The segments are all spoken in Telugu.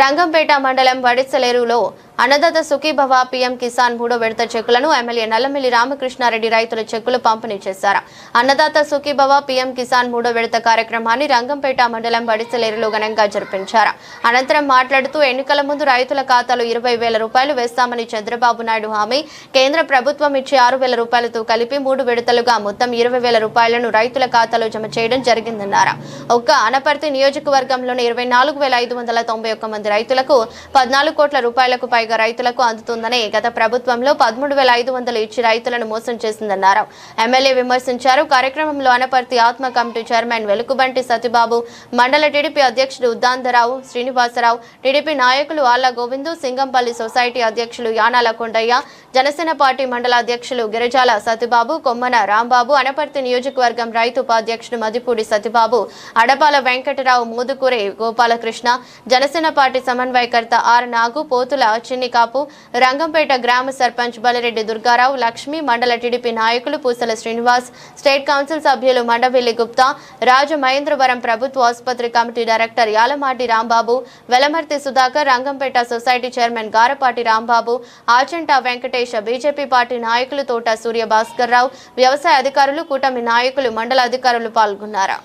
రంగంపేట మండలం వడిసలేరులో అన్నదాత సుఖీభవ పీఎం కిసాన్ 3వ విడత చెక్కులను ఎమ్మెల్యే నల్లమిల్లి రామకృష్ణారెడ్డి రైతుల చెక్కులు పంపిణీ చేశారు. అన్నదాత సుఖీభవ పీఎం కిసాన్ 3వ విడత కార్యక్రమాన్ని రంగంపేట మండలం వడిసలేరులో ఘనంగా జరిపించారు. అనంతరం మాట్లాడుతూ ఎన్నికల ముందు రైతుల ఖాతాలో 20,000 రూపాయలు వేస్తామని చంద్రబాబు నాయుడు హామీ, కేంద్ర ప్రభుత్వం ఇచ్చే 6,000 రూపాయలతో కలిపి 3 విడతలుగా మొత్తం 20,000 రూపాయలను రైతుల ఖాతాలో జమ చేయడం జరిగిందన్నారు. ఒక్క అనపర్తి నియోజకవర్గంలోని 24,591 మంది రైతులకు 14 కోట్ల రూపాయలకు పైగా రైతులకు అందుతుందని గత ప్రభుత్వంలో 13,500 ఇచ్చి రైతులను మోసం చేసిందన్నారు. ఎమ్మెల్యే విమర్శించారు. కార్యక్రమంలో అనపర్తి ఆత్మ కమిటీ చైర్మన్ వెలుకుబంటి సత్యబాబు, మండల టీడీపీ అధ్యక్షుడు ఉద్దాంధరావు శ్రీనివాసరావు, టీడీపీ నాయకులు ఆళ్ల గోవిందు, సింగంపల్లి సొసైటీ అధ్యక్షులు యానాల కొండయ్య, జనసేన పార్టీ మండల అధ్యక్షులు గిరిజాల సత్యబాబు, కొమ్మన రాంబాబు, అనపర్తి నియోజకవర్గం రైతు ఉపాధ్యక్షుడు మదిపూడి సత్యబాబు, అడపాల వెంకటరావు, మోదుకూరి గోపాలకృష్ణ, జనసేన పార్టీ సమన్వయకర్త ఆర్ నాగు, పోతుల చిన్నికాపు, రంగంపేట గ్రామ సర్పంచ్ బలిరెడ్డి దుర్గారావు, లక్ష్మి, మండల టీడీపీ నాయకులు పూసల శ్రీనివాస్, స్టేట్ కౌన్సిల్ సభ్యులు మండవెల్లి గుప్తా, రాజమహేంద్రవరం ప్రభుత్వ ఆసుపత్రి committee director Yalamati Rambabu, Velamarthi Sudhakar, Rangampeta society chairman Garapati Rambabu, Achanta Venkatesh, BJP party నాయకులు తోట సూర్య భాస్కర్ రావు, వ్యవసాయ అధికారులు, కూటమి నాయకులు, మండల అధికారులు పాల్గొన్నారు.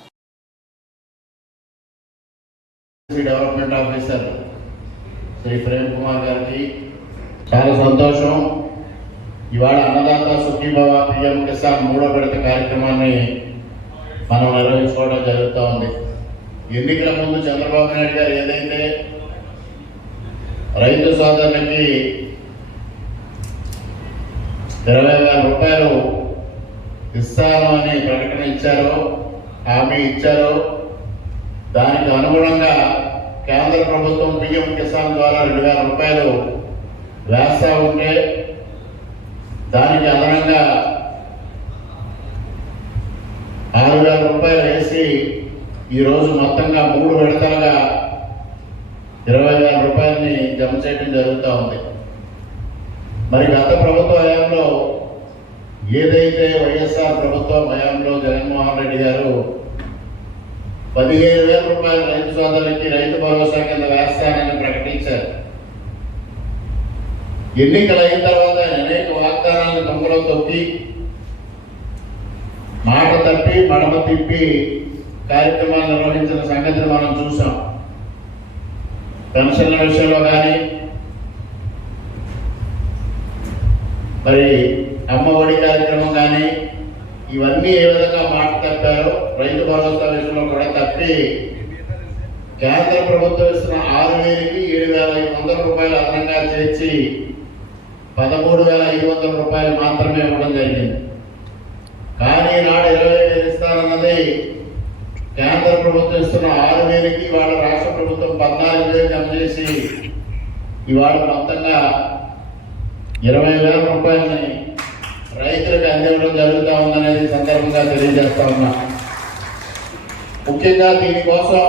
డెవలప్మెంట్ ఆఫీసర్ శ్రీ ప్రేమ్ కుమార్ గారికి చాలా సంతోషం. ఇవాళ అన్నదాత సుఖీభవ పీఎం కిసాన్ 3వ విడత కార్యక్రమాన్ని మనం నిర్వహించుకోవడం జరుగుతూ ఉంది. ఎన్నికల ముందు చంద్రబాబు నాయుడు గారు ఏదైతే రైతు సోదరులకి 20,000 రూపాయలు ఇస్తాను అని ప్రకటన ఇచ్చారో, హామీ ఇచ్చారో, దానికి అనుగుణంగా కేంద్ర ప్రభుత్వం పీఎం కిసాన్ ద్వారా 2,000 రూపాయలు వేస్తా ఉంటే దానికి అదనంగా 6,000 రూపాయలు వేసి ఈరోజు మొత్తంగా 3 విడతలుగా 20,000 రూపాయలని జమ చేయడం జరుగుతూ ఉంది. మరి గత ప్రభుత్వ హయాంలో ఏదైతే వైఎస్ఆర్ ప్రభుత్వం హయాంలో జగన్మోహన్ రెడ్డి గారు 15,000 రూపాయలు రైతు సోదరులకి రైతు భరోసా కింద వేస్తానని ప్రకటించారు. ఎన్నికలు అయిన తర్వాత అనేక వాగ్దానాలను తొంగలో తొక్కి, మాట తప్పి మడమ తిప్పి కార్యక్రమాలు నిర్వహించిన సంగతిని మనం చూసాం. పెన్షన్ల విషయంలో కానీ, మరి అమ్మ ఒడి కార్యక్రమం కానీ, ఇవన్నీ ఏ విధంగా మాట తప్పారో రైతు భరోసా విషయంలో కూడా తప్పి కేంద్ర ప్రభుత్వం ఇస్తున్న 6,000కి 7,500 రూపాయలు అదనంగా చేర్చి 13,500 రూపాయలు మాత్రమే ఇవ్వడం జరిగింది. కానీ నాడు 20,000 ఇస్తానన్నది కేంద్ర ప్రభుత్వం ఇస్తున్న 6,000కి ఇవాళ రాష్ట్ర ప్రభుత్వం 14,000 జమ చేసి ఇవాళ మొత్తంగా 20,000 రూపాయలని రైతులకు అందివ్వడం జరుగుతూ ఉందనేది సందర్భంగా తెలియజేస్తా ఉన్నా. ముఖ్యంగా దీనికోసం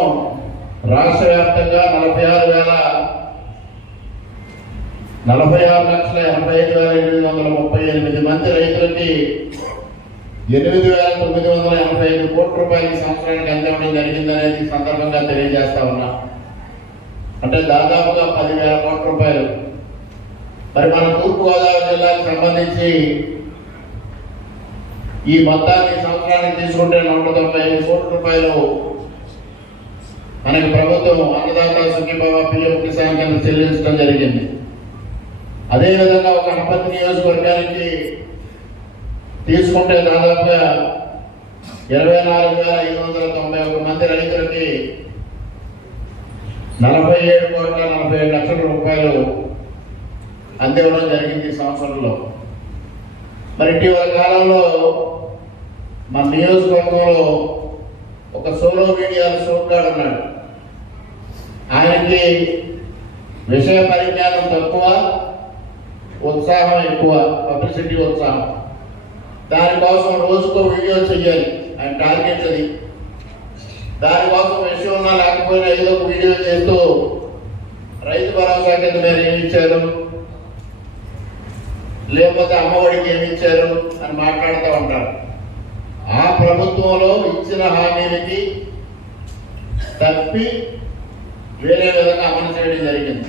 రాష్ట్ర వ్యాప్తంగా 46,85,838 మంది రైతులకి 8,985 కోట్ల రూపాయల సంవత్సరానికి అందివ్వడం జరిగిందనేది సందర్భంగా తెలియజేస్తా ఉన్నా. అంటే దాదాపుగా 10,000 కోట్ల రూపాయలు. మరి మన తూర్పుగోదావరి జిల్లాకు సంబంధించి ఈ మొత్తాన్ని సంవత్సరానికి తీసుకుంటే 195 కోట్ల రూపాయలు మనకి ప్రభుత్వం అన్నదాత సుఖీభవ పీఎం కిసాన్ కింద చెల్లించడం జరిగింది. అదేవిధంగా ఒక అనపర్తి నియోజకవర్గానికి తీసుకుంటే దాదాపుగా 24,591 మంది రైతులకి 47,47,00,000 రూపాయలు అందివ్వడం జరిగింది ఈ సంవత్సరంలో. మరి ఇటీవల కాలంలో మన నియోజకవర్గంలో ఒక సోలో మీడియాలో సోగ్గాడు ఉన్నాడు. ఆయనకి విషయ పరిజ్ఞానం తక్కువ, ఉత్సాహం ఎక్కువ, పబ్లిసిటీ ఉత్సాహం. దానికోసం రోజుకో వీడియో చెయ్యాలి, ఆయన టార్గెట్ అది. దానికోసం విషయం ఉన్నా లేకపోయినా ఏదో ఒక వీడియో చేస్తూ రైతు భరోసా కింద మీరు ఏమి ఇచ్చారు, లేకపోతే అమ్మఒడికి ఏమి ఇచ్చారు అని మాట్లాడుతూ ఉంటారు. ఆ ప్రభుత్వంలో ఇచ్చిన హామీలకి తప్పి వేరే విధంగా అమలు చేయడం జరిగింది.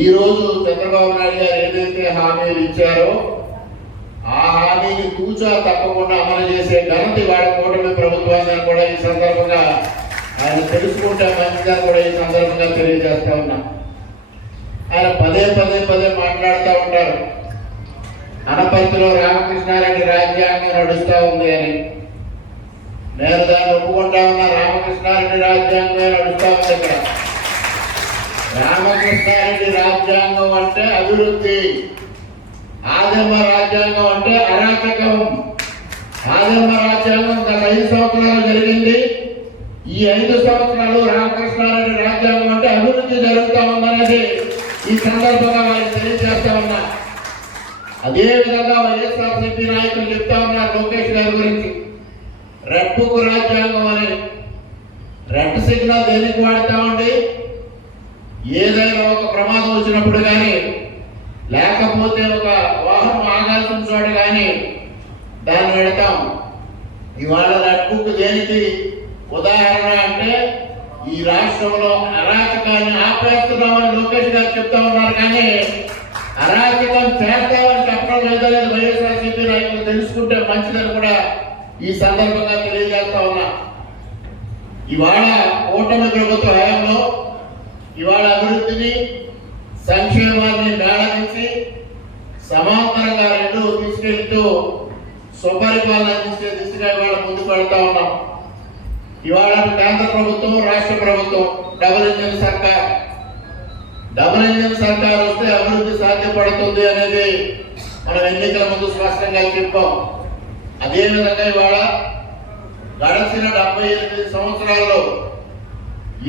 ఈరోజు చంద్రబాబు నాయుడు గారు ఏదైతే హామీలు ఇచ్చారో ఆ హామీని తూచా తప్పకుండా అమలు చేసే ఘనత ఇవాళ కూటమి ప్రభుత్వాన్ని కూడా ఈ సందర్భంగా ఆయన తెలుసుకుంటే మంచిదని కూడా ఈ సందర్భంగా తెలియజేస్తా ఉన్నా. ఆయన పదే మాట్లాడుతూ ఉంటారు, అనపర్తిలో రామకృష్ణారెడ్డి రాజ్యాంగం నడుస్తూ ఉంది అని. నేను దాన్ని ఒప్పుకుంటా ఉన్నా, రామకృష్ణారెడ్డి రాజ్యాంగమే నడుస్తూ ఉంది. ఇక్కడ రామకృష్ణారెడ్డి రాజ్యాంగం అంటే అభివృద్ధి, ఆదిమ రాజ్యాంగం అంటే అరాచకం. ఆదిమ రాజ్యాంగం గత 5 సంవత్సరాలు జరిగింది. ఈ 5 సంవత్సరాలు రామకృష్ణారెడ్డి రాజ్యాంగం అంటే అభివృద్ధి జరుగుతూ ఉందనేది ఈ సందర్భంగా వారికి తెలియజేస్తా ఉన్నా. అదే విధంగా వైఎస్ఆర్సీపీ నాయకులు చెప్తా ఉన్నారు లోకేష్ గారి గురించి, రెప్పుకు రాజ్యాంగం అని. రెడ్ సిగ్నల్ దేనికి వాడతామండి? ఏదైనా ఒక ప్రమాదం వచ్చినప్పుడు కానీ, లేకపోతే ఒక వాహనం ఆగాల్సిన చోట కానీ దాన్ని పెడతాం. ఇవాళ రెడ్ బుక్ దేనికి ఉదాహరణ అంటే ఈ రాష్ట్రంలో అరాచకాన్ని ఆపేస్తున్నామని లోకేష్ గారు చెప్తా ఉన్నారు, కానీ అరాచకం చేస్తామని చెప్పడం లేదనేది వైఎస్ఆర్సీపీ నాయకులు తెలుసుకుంటే మంచిదని కూడా ఈ సందర్భంగా తెలియజేస్తా ఉన్నా. ఇవాళ కూటమి ప్రభుత్వ హయాంలో ఇవాళ అభివృద్ధిని సంక్షేమాన్ని మేళవించి సమాంతరంగా రెండు తీసుకెళ్తూ సుపరిపాలన అందించే దిశగా ఇవాళ ముందుకు వెళ్తా ఉన్నాం. ఇవాళ కేంద్ర ప్రభుత్వం, రాష్ట్ర ప్రభుత్వం డబుల్ ఇంజిన్ సర్కార్ వస్తే అభివృద్ధి సాధ్యపడుతుంది అనేది మనం ఎన్నికల ముందు స్పష్టంగా చెప్పాం. అదేవిధంగా ఇవాళ గడిచిన 78 సంవత్సరాల్లో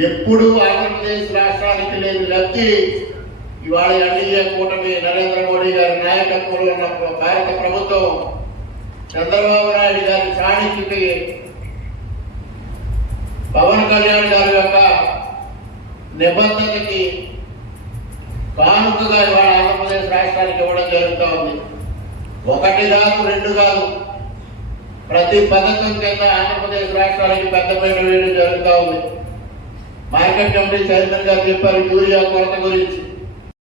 ఎప్పుడు ఆంధ్రప్రదేశ్ రాష్ట్రానికి లేని లబ్ధి ఇవాళ ఎన్డీఏ కూటమి నరేంద్ర మోడీ గారి నాయకత్వంలో ఉన్న భారత ప్రభుత్వం చంద్రబాబు నాయుడు గారి చాణిక్యకి, పవన్ కళ్యాణ్ గారి యొక్క నిబంధనకి కానుకగా ఇవాళ ఆంధ్రప్రదేశ్ రాష్ట్రానికి ఇవ్వడం జరుగుతూ ఉంది. 1 కాదు 2 కాదు, ప్రతి పథకం కింద ఆంధ్రప్రదేశ్ రాష్ట్రానికి పెద్దపీట వేయడం జరుగుతూ ఉంది. మార్కెట్ కమిటీ చైర్మన్ గారు చెప్పారు యూరియా కొరత గురించి.